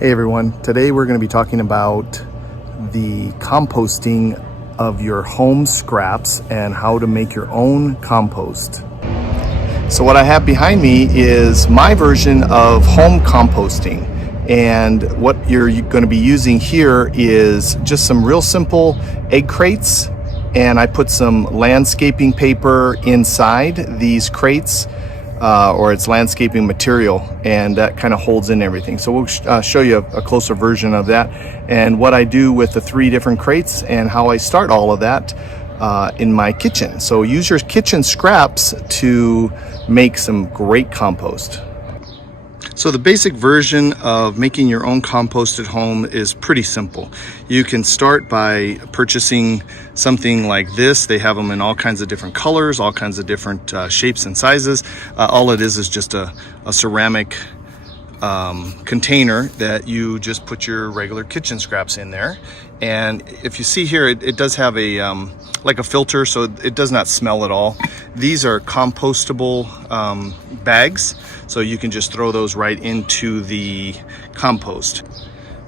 Hey everyone, today we're going to be talking about the composting of your home scraps and how to make your own compost. So what I have behind me is my version of home composting, and what you're going to be using here is just some real simple egg crates, and I put some landscaping paper inside these crates. Or it's landscaping material, and that kind of holds in everything. So we'll show you a closer version of that and what I do with the 3 different crates and how I start all of that in my kitchen. So use your kitchen scraps to make some great compost. So the basic version of making your own compost at home is pretty simple. You can start by purchasing something like this. They have them in all kinds of different colors, all kinds of different shapes and sizes. All it is just a ceramic container that you just put your regular kitchen scraps in there. And if you see here, it does have a like a filter, so it does not smell at all. These are compostable bags, so you can just throw those right into the compost.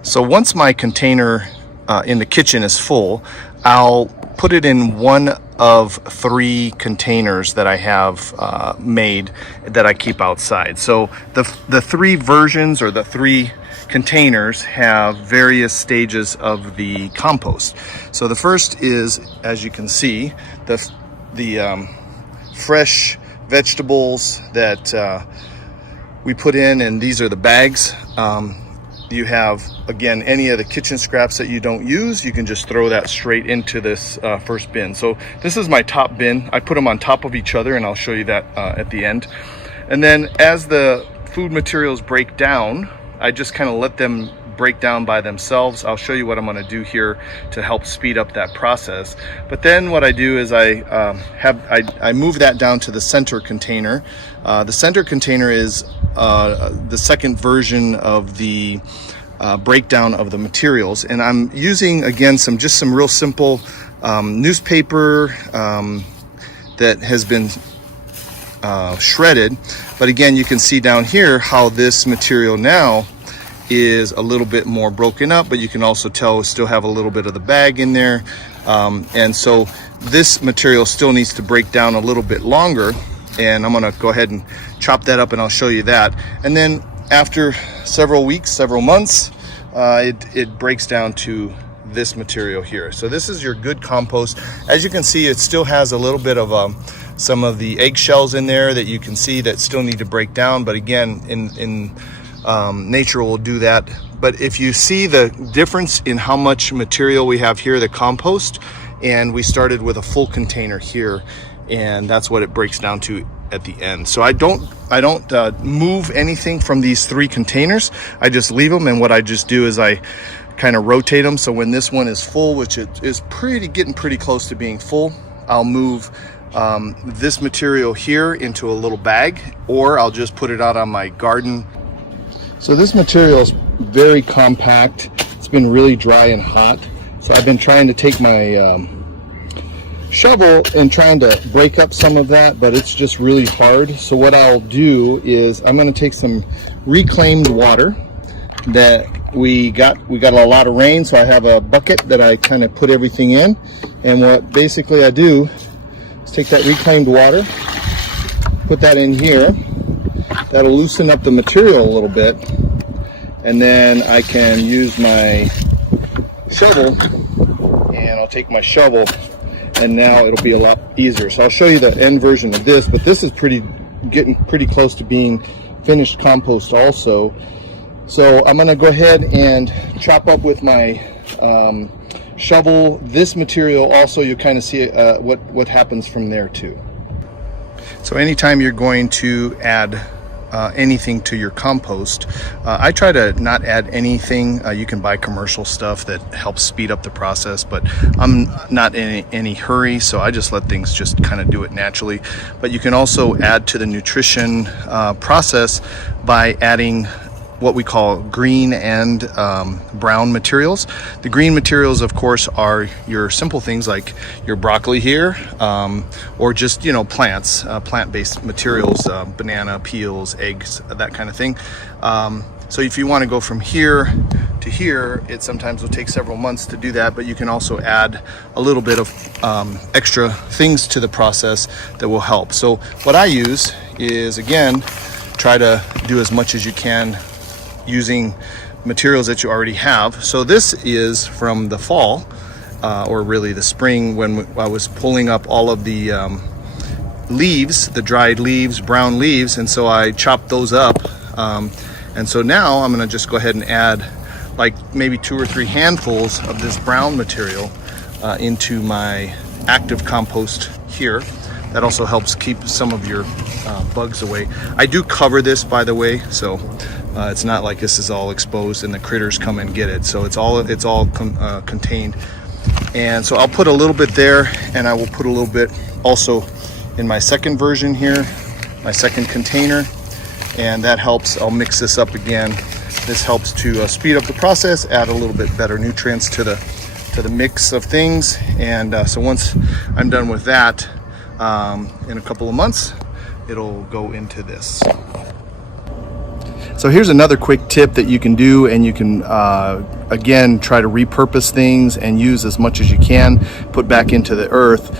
So once my container in the kitchen is full, I'll put it in one of 3 containers that I have made that I keep outside. So the 3 versions, or the 3 containers, have various stages of the compost. So the first is, as you can see, the fresh vegetables that we put in, and these are the bags. You have, again, any of the kitchen scraps that you don't use, you can just throw that straight into this first bin. So this is my top bin. I put them on top of each other, and I'll show you that at the end. And then as the food materials break down, I just kind of let them break down by themselves. I'll show you what I'm going to do here to help speed up that process. But then what I do is I move that down to the center container. The center container is the second version of the breakdown of the materials, and I'm using, again, some real simple newspaper that has been shredded. But again, you can see down here how this material now is a little bit more broken up, but you can also tell we still have a little bit of the bag in there, and so this material still needs to break down a little bit longer, and I'm going to go ahead and chop that up, and I'll show you that. And then after several weeks, several months, it breaks down to this material here. So this is your good compost. As you can see, it still has a little bit of some of the eggshells in there that you can see that still need to break down, but again, in nature will do that. But if you see the difference in how much material we have here, the compost, and we started with a full container here, and that's what it breaks down to at the end. So I don't move anything from these 3 containers. I just leave them, and what I just do is I kind of rotate them. So when this one is full, which it is getting pretty close to being full, I'll move this material here into a little bag, or I'll just put it out on my garden. So this material is very compact. It's been really dry and hot, so I've been trying to take my shovel and trying to break up some of that, but it's just really hard. So what I'll do is I'm going to take some reclaimed water that we got a lot of rain, so I have a bucket that I kind of put everything in, and what basically I do is take that reclaimed water, put that in here. That'll loosen up the material a little bit, and then I can use my shovel, and I'll take my shovel, and now it'll be a lot easier. So I'll show you the end version of this, but this is getting pretty close to being finished compost also. So I'm going to go ahead and chop up with my shovel this material also. You kind of see what happens from there too. So anytime you're going to add anything to your compost, I try to not add anything. You can buy commercial stuff that helps speed up the process, but I'm not in any hurry, so I just let things just kind of do it naturally. But you can also add to the nutrition process by adding what we call green and brown materials. The green materials, of course, are your simple things like your broccoli here, or just, plants, plant-based materials, banana peels, eggs, that kind of thing. So if you want to go from here to here, it sometimes will take several months to do that, but you can also add a little bit of extra things to the process that will help. So what I use is, again, try to do as much as you can using materials that you already have. So this is from the fall, or really the spring, when I was pulling up all of the leaves, the dried leaves, brown leaves, and so I chopped those up. And so now I'm gonna just go ahead and add like maybe 2 or 3 handfuls of this brown material into my active compost here. That also helps keep some of your bugs away. I do cover this, by the way, so it's not like this is all exposed and the critters come and get it. So it's all contained. And so I'll put a little bit there, and I will put a little bit also in my second version here, my second container, and that helps. I'll mix this up again. This helps to speed up the process, add a little bit better nutrients to the mix of things. And so once I'm done with that, in a couple of months, it'll go into this. So here's another quick tip that you can do, and you can again try to repurpose things and use as much as you can, put back into the earth.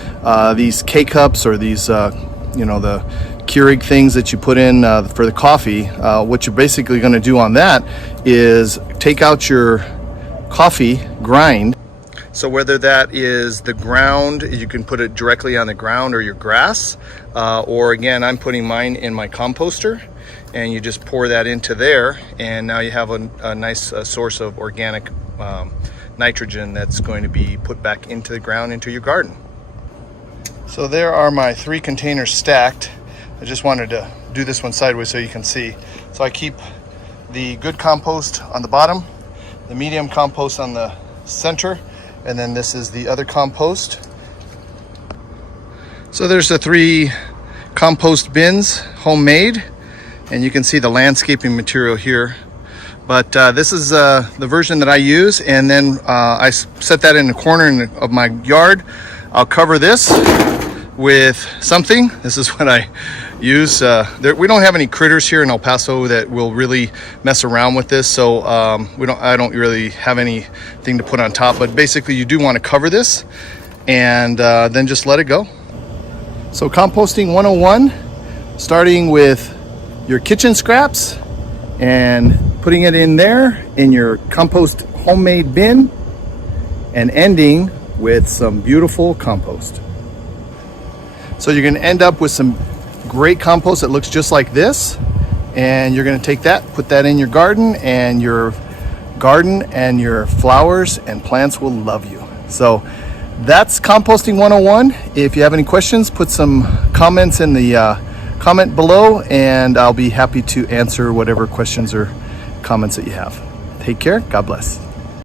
These K-cups, or these the Keurig things that you put in for the coffee, what you're basically going to do on that is take out your coffee grind. So whether that is the ground, you can put it directly on the ground, or your grass, or again, I'm putting mine in my composter, and you just pour that into there, and now you have a nice source of organic nitrogen that's going to be put back into the ground, into your garden. So there are my 3 containers stacked. I just wanted to do this one sideways so you can see. So I keep the good compost on the bottom, the medium compost on the center, and then this is the other compost. So there's the 3 compost bins, homemade, and you can see the landscaping material here. But this is the version that I use, and then I set that in the corner of my yard. I'll cover this with something. This is what I use. We don't have any critters here in El Paso that will really mess around with this, so I don't really have anything to put on top. But basically, you do want to cover this, and then just let it go. So composting 101, starting with your kitchen scraps and putting it in there in your compost homemade bin, and ending with some beautiful compost. So you're going to end up with some great compost that looks just like this, and you're going to take that, put that in your garden, and your flowers and plants will love you. So that's Composting 101. If you have any questions, put some comments in the comment below, and I'll be happy to answer whatever questions or comments that you have. Take care. God bless.